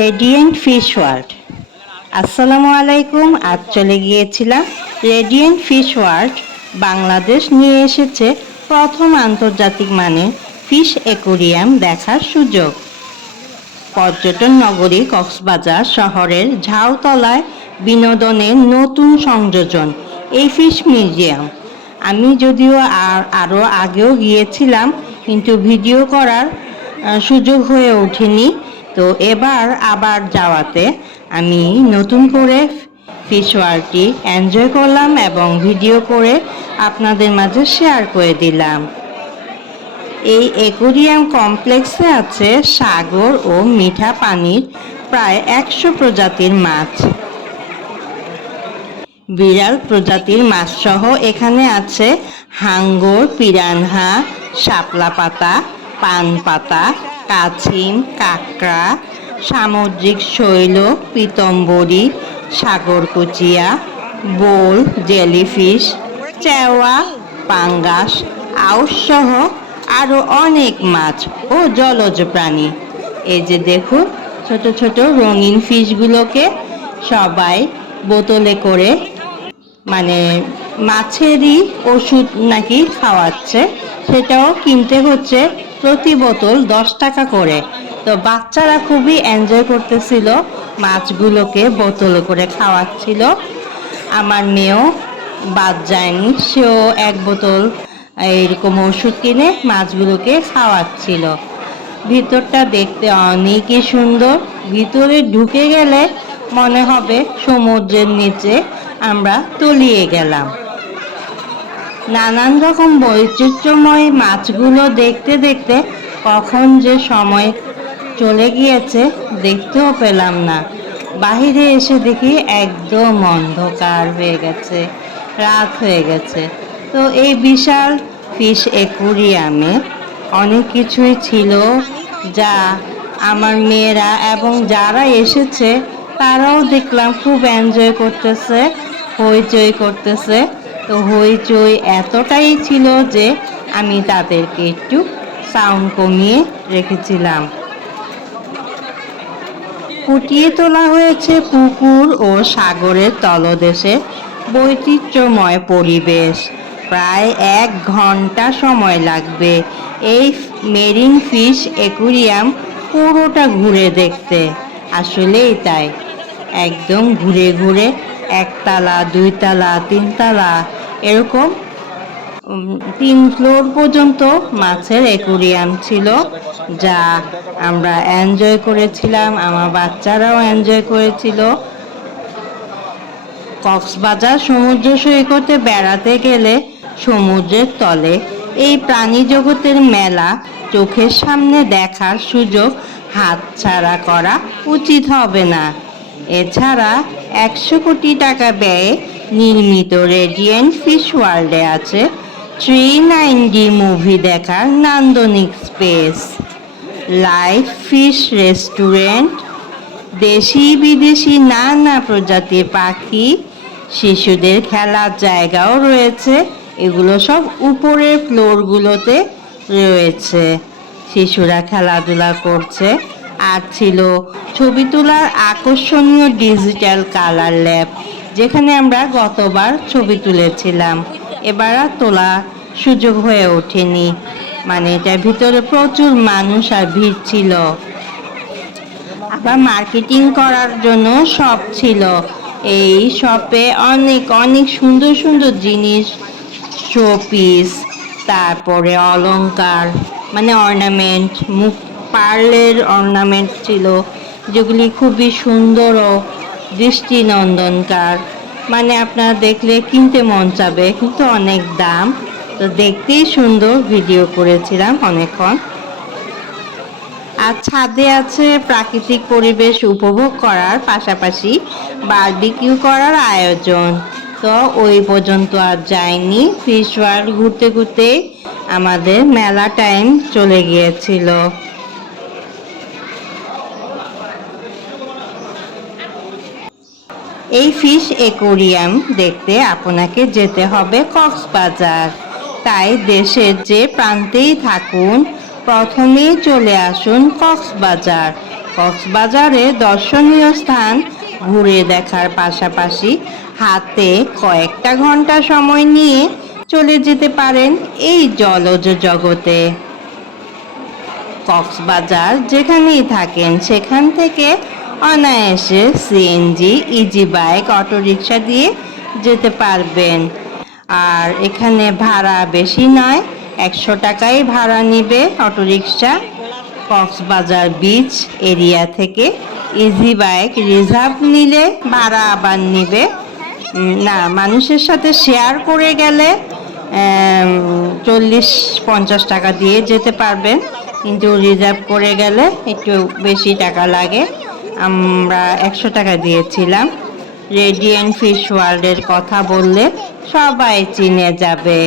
Radiant fish world আসসালামু আলাইকুম, আজ চলে গিয়েছিলাম রেডিয়েন্ট ফিশ ওয়ার্ল্ড বাংলাদেশ নিয়ে এসেছে প্রথম আন্তর্জাতিক মানের ফিশ অ্যাকোরিয়াম দেখার সুযোগ। পর্যটন নগরী কক্সবাজার শহরের ঝাউতলায় বিনোদনের নতুন সংযোজন, এই ফিশ মিউজিয়াম আমি যদিও আর আরও আগেও গিয়েছিলাম, কিন্তু ভিডিও করার সুযোগ হয়ে ওঠেনি। তো এবার আবার যাওয়াতে আমি নতুন করে ফিশ ওয়ার্ল্ডটি এনজয় করলাম এবং ভিডিও করে আপনাদের মাঝে শেয়ার করে দিলাম। এই অ্যাকোরিয়াম কমপ্লেক্সে আছে সাগর ও মিঠা পানির প্রায় একশো প্রজাতির মাছ। বিড়াল প্রজাতির মাছ সহ এখানে আছে হাঙ্গর, পিরানহা, শাপলা পাতা, পান পাতা কাছিম, কাঁকড়া, সামুদ্রিক শৈল, পিতম্বরী, সাগরকুচিয়া, বোল, জেলিফিশ, চেওয়া, পাঙ্গাস আউশ সহ আরও অনেক মাছ ও জলজ প্রাণী। এই যে দেখুন ছোট ছোট রঙিন ফিশগুলোকে সবাই বোতলে করে মানে মাছেরই ওষুধ নাকি খাওয়াচ্ছে, সেটাও কিনতে হচ্ছে প্রতি বোতল দশ টাকা করে। তো বাচ্চারা খুবই এনজয় করতেছিল, মাছগুলোকে বোতলে করে খাওয়াচ্ছিল। আমার মেয়েও বাদ যায়নি, সেও এক বোতল এইরকম ওষুধ কিনে মাছগুলোকে খাওয়াচ্ছিল। ভিতরটা দেখতে অনেকই সুন্দর, ভিতরে ঢুকে গেলে মনে হবে সমুদ্রের নিচে আমরা তলিয়ে গেলাম। নানান রকম বৈচিত্র্যময় মাছগুলো দেখতে দেখতে কখন যে সময় চলে গিয়েছে, দেখতেও পেলাম না। বাহিরে এসে দেখি একদম অন্ধকার হয়ে গেছে, রাত হয়ে গেছে। তো এই বিশাল ফিশ অ্যাকুরিয়ামে অনেক কিছুই ছিল যা আমার মেয়েরা এবং যারা এসেছে, তারাও দেখলাম খুব এনজয় করতেছে, হইচই করতেছে। তো হইচই এতটাই ছিল যে আমি তাদেরকে একটু সাউন্ড কমিয়ে রেখেছিলাম। ফুটিয়ে তোলা হয়েছে পুকুর ও সাগরের তলদেশে বৈচিত্র্যময় পরিবেশ। প্রায় এক ঘণ্টা সময় লাগবে এই মেরিন ফিশ অ্যাকুরিয়াম পুরোটা ঘুরে দেখতে। আসলেই তাই, একদম ঘুরে ঘুরে একতলা, দুইতলা, তিনতলা, এরকম তিন ফ্লোর পর্যন্ত মাছের অ্যাকুরিয়াম ছিল, যা আমরা এনজয় করেছিলাম, আমার বাচ্চারাও এনজয় করেছিল। কক্সবাজার সমুদ্র সৈকতে বেড়াতে গেলে সমুদ্রের তলে এই প্রাণী জগতের মেলা চোখের সামনে দেখার সুযোগ হাতছাড়া করা উচিত হবে না। এছাড়া একশো কোটি টাকা ব্যয়ে নির্মিত রেডিয়েন্ট ফিশ ওয়ার্ল্ডে আছে থ্রি নাইন ডি মুভি দেখার নান্দনিক স্পেস। লাইভ ফিশ রেস্টুরেন্ট, দেশি বিদেশি নানা প্রজাতির পাখি, শিশুদের খেলার জায়গাও রয়েছে। এগুলো সব উপরের ফ্লোরগুলোতে রয়েছে। শিশুরা খেলাধুলা করছে। আর ছিল ছবি তোলার আকর্ষণীয় ডিজিটাল কালার ল্যাব যেখানে আমরা গতবার ছবি তুলেছিলাম। এবার আর তোলা সুযোগ হয়ে ওঠেনি মানে এটার ভিতরে প্রচুর মানুষ আর ভিড় ছিল। আবার মার্কেটিং করার জন্য শপ ছিল। এই শপে অনেক অনেক সুন্দর সুন্দর জিনিস শোপিস তারপরে অলংকার মানে অর্নামেন্ট মুখ পার্লের অর্নামেন্ট ছিল, যেগুলি খুবই সুন্দর ও দৃষ্টিনন্দনকার। মানে আপনারা দেখলে কিনতে মন চাবে, কিন্তু অনেক দাম। তো দেখতেই সুন্দর ভিডিও করেছিলাম অনেকক্ষণ। আর ছাদে আছে প্রাকৃতিক পরিবেশ উপভোগ করার পাশাপাশি বারবিকিউ করার আয়োজন। তো ওই পর্যন্ত আর যায়নি ফিশ ওয়ার্ল্ড ঘুরতে ঘুরতে আমাদের মেলা টাইম চলে গিয়েছিল। এই ফিশ অ্যাকোরিয়াম দেখতে আপনাকে যেতে হবে কক্সবাজার। তাই দেশের যে প্রান্তেই থাকুন, প্রথমেই চলে আসুন কক্সবাজার। কক্সবাজারে দর্শনীয় স্থান, ঘুরে দেখার পাশাপাশি হাতে কয়েকটা ঘণ্টা সময় নিয়ে চলে যেতে পারেন এই জলজ জগতে। কক্সবাজার যেখানেই থাকেন, সেখান থেকে অনায়াসে সিএনজি ইজি বাইক অটোরিকশা দিয়ে যেতে পারবেন। আর এখানে ভাড়া বেশি নয়, একশো টাকাই ভাড়া নিবে অটোরিকশা কক্সবাজার বিচ এরিয়া থেকে। ইজি বাইক রিজার্ভ নিলে ভাড়া আবার নিবে। না, মানুষের সাথে শেয়ার করে গেলে চল্লিশ, পঞ্চাশ টাকা দিয়ে যেতে পারবেন। কিন্তু রিজার্ভ করে গেলে একটু বেশি টাকা লাগে। আমরা একশো টাকা দিয়েছিলাম। রেডিয়েন্ট ফিশ ওয়ার্ল্ডের কথা বললে সবাই চিনে যাবে।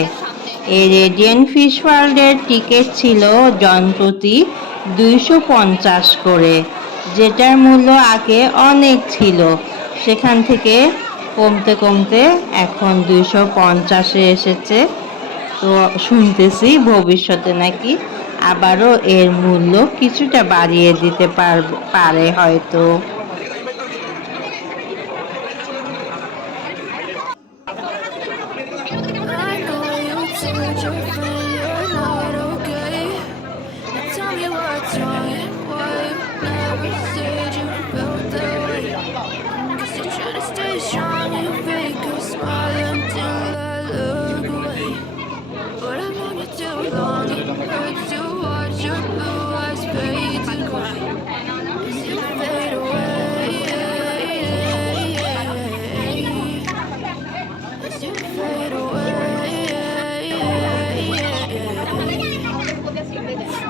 এই রেডিয়েন্ট ফিশ ওয়ার্ল্ডের টিকিট ছিল জনপ্রতি দুইশো পঞ্চাশ করে, যেটার মূল্য আগে অনেক ছিল। সেখান থেকে কমতে কমতে এখন দুইশো পঞ্চাশে এসেছে। তো শুনতেছি ভবিষ্যতে নাকি আবারও এর মূল্য কিছুটা বাড়িয়ে দিতে পার- হয়তো। I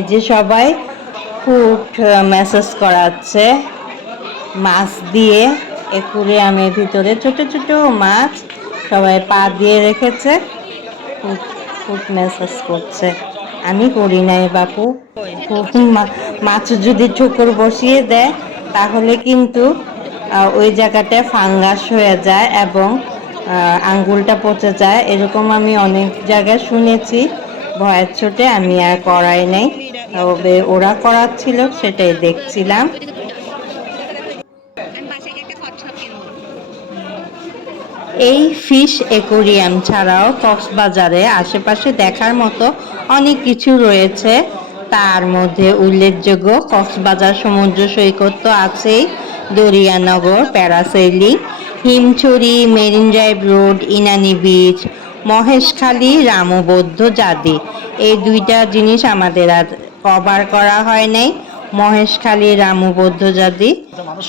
এই যে সবাই ফুড ম্যাসেজ করাচ্ছে মাছ দিয়ে একুরিয়ামের ভিতরে ছোট ছোট মাছ সবাই পা দিয়ে রেখেছে ফুড মেসেজ করছে। আমি করি নাই বাপু। মাছ যদি ঠুকুর বসিয়ে দেয়, তাহলে কিন্তু ওই জায়গাটায় ফাঙ্গাস হয়ে যায় এবং আঙ্গুলটা পচে যায়। এরকম আমি অনেক জায়গায় শুনেছি। ভয়ের ছোটে আমি আর করাই নাই। তবে ওরা করাচ্ছিল, সেটাই দেখছিলাম। এই ফিশ অ্যাকোরিয়াম ছাড়াও কক্সবাজারে আশেপাশে দেখার মতো অনেক কিছু রয়েছে। তার মধ্যে উল্লেখযোগ্য কক্সবাজার সমুদ্র সৈকত তো আছেই। Darianagar, parasailing, Himchari, marine drive road, Inani beach, Maheshkhali, রামবৌদ্ধ জাদি এই দুইটা জিনিস আমাদের কভার করা হয় নাই। মহেশখালী রামু বৌদ্ধ জাতি,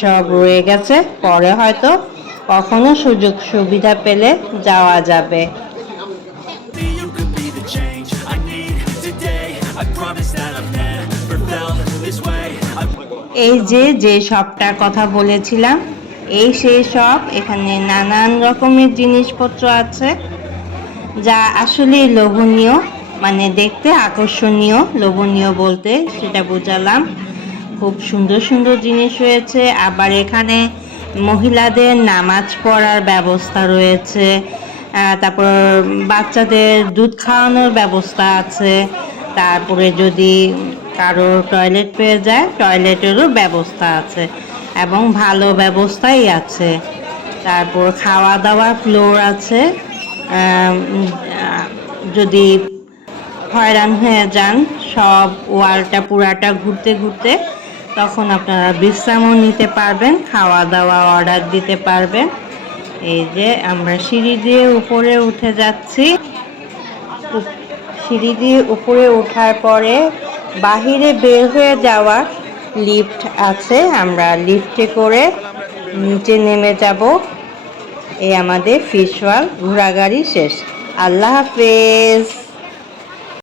সব রয়ে গেছে। পরে হয়তো কখনো সুযোগ সুবিধা পেলে যাওয়া যাবে। এই যে যে শপটার কথা বলেছিলাম, এই সেই শপ এখানে নানান রকমের জিনিসপত্র আছে, যা আসলে লোভনীয়। মানে দেখতে আকর্ষণীয়, লোভনীয় বলতে সেটা বোঝালাম। খুব সুন্দর সুন্দর জিনিস রয়েছে। আবার এখানে মহিলাদের নামাজ পড়ার ব্যবস্থা রয়েছে। তারপর বাচ্চাদের দুধ খাওয়ানোর ব্যবস্থা আছে। তারপরে যদি কারও টয়লেট পেয়ে যায়, টয়লেটেরও ব্যবস্থা আছে এবং ভালো ব্যবস্থাই আছে। তারপর খাওয়া দাওয়ার ফ্লোর আছে যদি হয়রান হয়ে যান সব ওয়ালটা পুরাটা ঘুরতে ঘুরতে। তখন আপনারা বিশ্রামও নিতে পারবেন খাওয়া দাওয়া অর্ডার দিতে পারবেন। এই যে আমরা সিঁড়ি দিয়ে উপরে উঠে যাচ্ছি। সিঁড়ি দিয়ে উপরে ওঠার পরে বাহিরে বের হয়ে যাওয়া লিফট আছে। আমরা লিফটে করে নিচে নেমে যাব। এই আমাদের ফিশওয়াল ঘোরাগাড়ি শেষ। আল্লাহ হাফেজ।